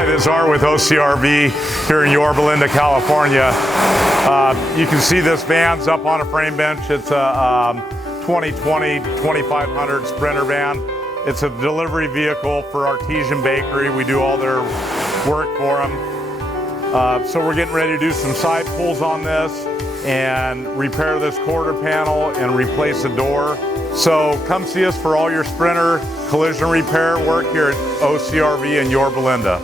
Hi, this is Art with OCRV here in Yorba Linda, California. You can see this van's up on a frame bench. It's a 2020-2500 Sprinter van. It's a delivery vehicle for Artesian Bakery. We do all their work for them. So we're getting ready to do some side pulls on this and repair this quarter panel and replace a door. So come see us for all your Sprinter collision repair work here at OCRV in Yorba Linda.